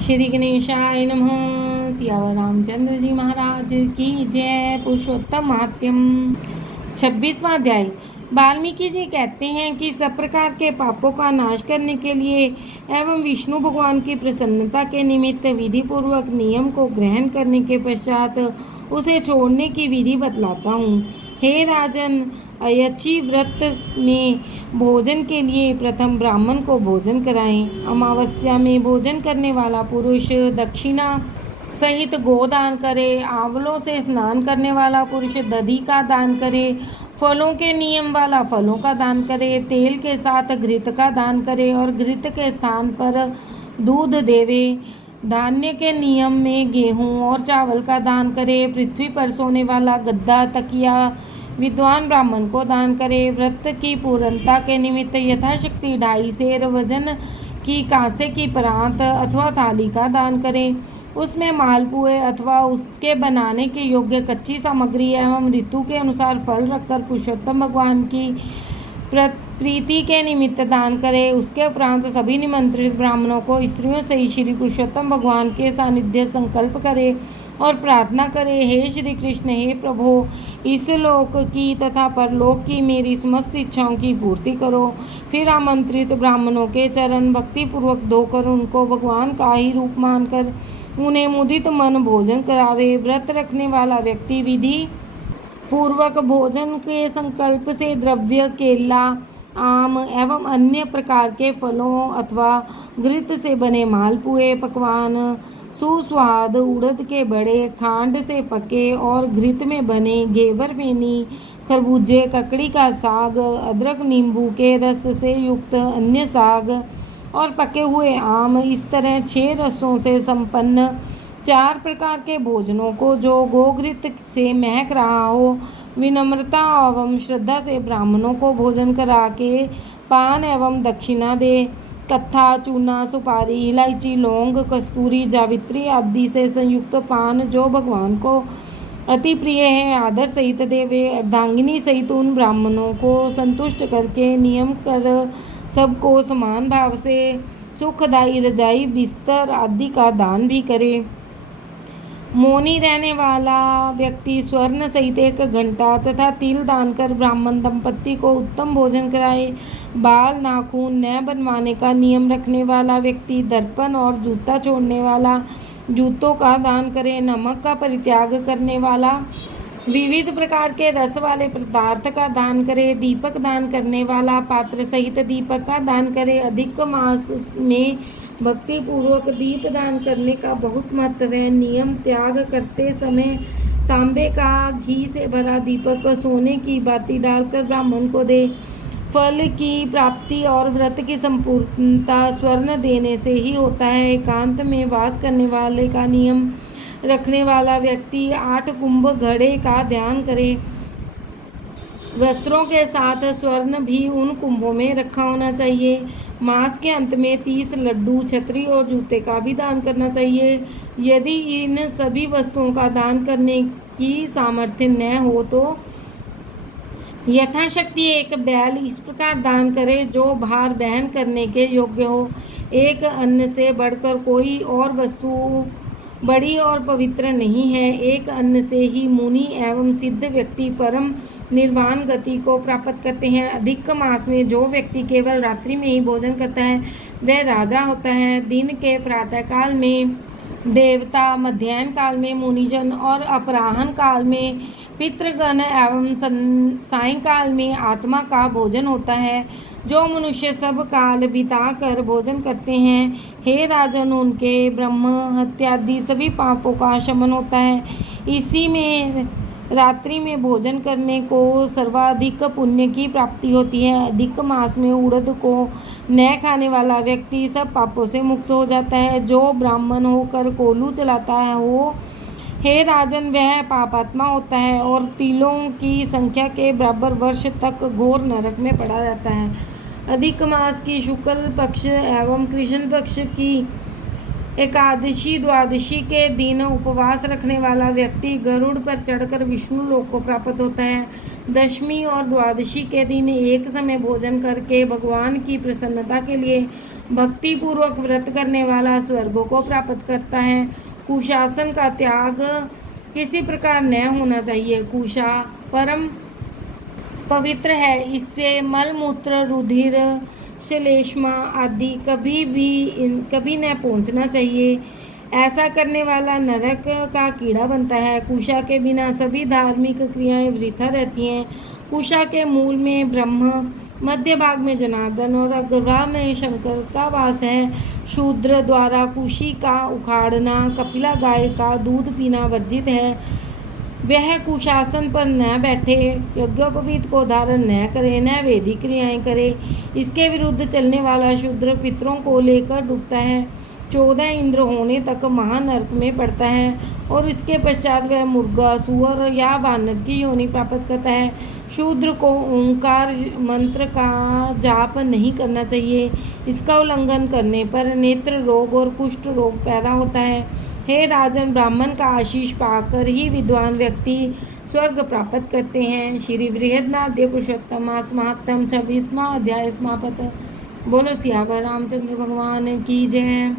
श्री गणेशाय नमः। सियावर रामचंद्र जी महाराज की जय। पुरुषोत्तम महात्म्यम 26वां अध्याय। वाल्मीकि जी कहते हैं कि सब प्रकार के पापों का नाश करने के लिए एवं विष्णु भगवान की प्रसन्नता के निमित्त विधि पूर्वक नियम को ग्रहण करने के पश्चात उसे छोड़ने की विधि बतलाता हूँ। हे राजन, अयची व्रत में भोजन के लिए प्रथम ब्राह्मण को भोजन कराएं। अमावस्या में भोजन करने वाला पुरुष दक्षिणा सहित गोदान करे। आंवलों से स्नान करने वाला पुरुष दधी का दान करे। फलों के नियम वाला फलों का दान करे। तेल के साथ घृत का दान करे और घृत के स्थान पर दूध देवे। धान्य के नियम में गेहूं और चावल का दान करे। पृथ्वी पर सोने वाला गद्दा तकिया विद्वान ब्राह्मण को दान करे। व्रत की पूर्णता के निमित्त यथाशक्ति 2.5 सेर वजन की कांसे की परात अथवा थाली का दान करें। उसमें मालपुए अथवा उसके बनाने के योग्य कच्ची सामग्री एवं ऋतु के अनुसार फल रखकर पुरुषोत्तम भगवान की प्रीति के निमित्त दान करे। उसके उपरांत सभी निमंत्रित ब्राह्मणों को स्त्रियों से ही श्री पुरुषोत्तम भगवान के सानिध्य संकल्प करे और प्रार्थना करे, हे श्री कृष्ण, हे प्रभो, इस लोक की तथा परलोक की मेरी समस्त इच्छाओं की पूर्ति करो। फिर आमंत्रित ब्राह्मणों के चरण भक्तिपूर्वक धोकर उनको भगवान का ही रूप मानकर उन्हें मुदित मन भोजन करावे। व्रत रखने वाला व्यक्ति विधि पूर्वक भोजन के संकल्प से द्रव्य, केला, आम एवं अन्य प्रकार के फलों अथवा घृत से बने मालपुए, पकवान, सुस्वाद उड़द के बड़े, खांड से पके और घृत में बने घेवर, फेनी, खरबूजे, ककड़ी का साग, अदरक नींबू के रस से युक्त अन्य साग और पके हुए आम, इस तरह 6 रसों से संपन्न 4 प्रकार के भोजनों को जो गोघृत से महक रहा हो, विनम्रता एवं श्रद्धा से ब्राह्मणों को भोजन करा के पान एवं दक्षिणा दे। कत्था, चूना, सुपारी, इलायची, लौंग, कस्तूरी, जावित्री आदि से संयुक्त पान जो भगवान को अति प्रिय है, आदर सहित देवे। अर्धांगिनी सहित उन ब्राह्मणों को संतुष्ट करके नियम कर सबको समान भाव से सुखदायी रजाई, बिस्तर आदि का दान भी करे। मौनी रहने वाला व्यक्ति स्वर्ण सहित 1 घंटा तथा तिल दान कर ब्राह्मण दंपत्ति को उत्तम भोजन कराए। बाल नाखून न बनवाने का नियम रखने वाला व्यक्ति दर्पण और जूता छोड़ने वाला जूतों का दान करे। नमक का परित्याग करने वाला विविध प्रकार के रस वाले पदार्थ का दान करे। दीपक दान करने वाला पात्र सहित दीपक का दान करे। अधिक मास में भक्ति पूर्वक दीप दान करने का बहुत महत्व है। नियम त्याग करते समय तांबे का घी से भरा दीपक सोने की बाती डालकर ब्राह्मण को दे। फल की प्राप्ति और व्रत की संपूर्णता स्वर्ण देने से ही होता है। एकांत में वास करने वाले का नियम रखने वाला व्यक्ति 8 कुंभ घड़े का ध्यान करे। वस्त्रों के साथ स्वर्ण भी उन कुंभों में रखा होना चाहिए। मास के अंत में 30 लड्डू, छतरी और जूते का भी दान करना चाहिए। यदि इन सभी वस्तुओं का दान करने की सामर्थ्य न हो तो यथाशक्ति 1 बैल इस प्रकार दान करे जो भार वहन करने के योग्य हो। एक अन्न से बढ़कर कोई और वस्तु बड़ी और पवित्र नहीं है। एक अन्न से ही मुनि एवं सिद्ध व्यक्ति परम निर्वाण गति को प्राप्त करते हैं। अधिक मास में जो व्यक्ति केवल रात्रि में ही भोजन करता है वह राजा होता है। दिन के प्रातःकाल में देवता, मध्याह्न काल में मुनिजन और अपराह्न काल में पितृगण एवं सायंकाल में आत्मा का भोजन होता है। जो मनुष्य सब काल बिता कर भोजन करते हैं, हे राजन, उनके ब्रह्म हत्यादि सभी पापों का शमन होता है। इसी में रात्रि में भोजन करने को सर्वाधिक पुण्य की प्राप्ति होती है। अधिक मास में उड़द को न खाने वाला व्यक्ति सब पापों से मुक्त हो जाता है। जो ब्राह्मण होकर कोलू चलाता है वो, हे राजन, वह पापात्मा होता है और तिलों की संख्या के बराबर वर्ष तक घोर नरक में पड़ा रहता है। अधिक मास की शुक्ल पक्ष एवं कृष्ण पक्ष की एकादशी, द्वादशी के दिन उपवास रखने वाला व्यक्ति गरुड़ पर चढ़कर विष्णु लोक को प्राप्त होता है। दशमी और द्वादशी के दिन एक समय भोजन करके भगवान की प्रसन्नता के लिए भक्ति पूर्वक व्रत करने वाला स्वर्ग को प्राप्त करता है। कुशासन का त्याग किसी प्रकार न होना चाहिए। कुशा परम पवित्र है, इससे मलमूत्र, रुधिर, श्लेष्मा आदि कभी न पहुंचना चाहिए। ऐसा करने वाला नरक का कीड़ा बनता है। कुशा के बिना सभी धार्मिक क्रियाएं वृथा रहती हैं। कुशा के मूल में ब्रह्म, मध्य भाग में जनार्दन और अग्रभाग में शंकर का वास है। शूद्र द्वारा कुशी का उखाड़ना, कपिला गाय का दूध पीना वर्जित है। वह कुशासन पर न बैठे, यज्ञोपवीत को धारण न करे, न वैदिक क्रियाएं करे। इसके विरुद्ध चलने वाला शूद्र पितरों को लेकर डूबता है, 14 इंद्र होने तक महानरक में पड़ता है और इसके पश्चात वह मुर्गा, सुअर या वानर की योनि प्राप्त करता है। शूद्र को ओंकार मंत्र का जाप नहीं करना चाहिए। इसका उल्लंघन करने पर नेत्र रोग और कुष्ठ रोग पैदा होता है। हे राजन, ब्राह्मण का आशीष पाकर ही विद्वान व्यक्ति स्वर्ग प्राप्त करते हैं। श्री बृहद्नाथ पुरुषोत्तम मास महात्म 26वां अध्याय समाप्त। बोलो सियावर रामचंद्र भगवान की जय।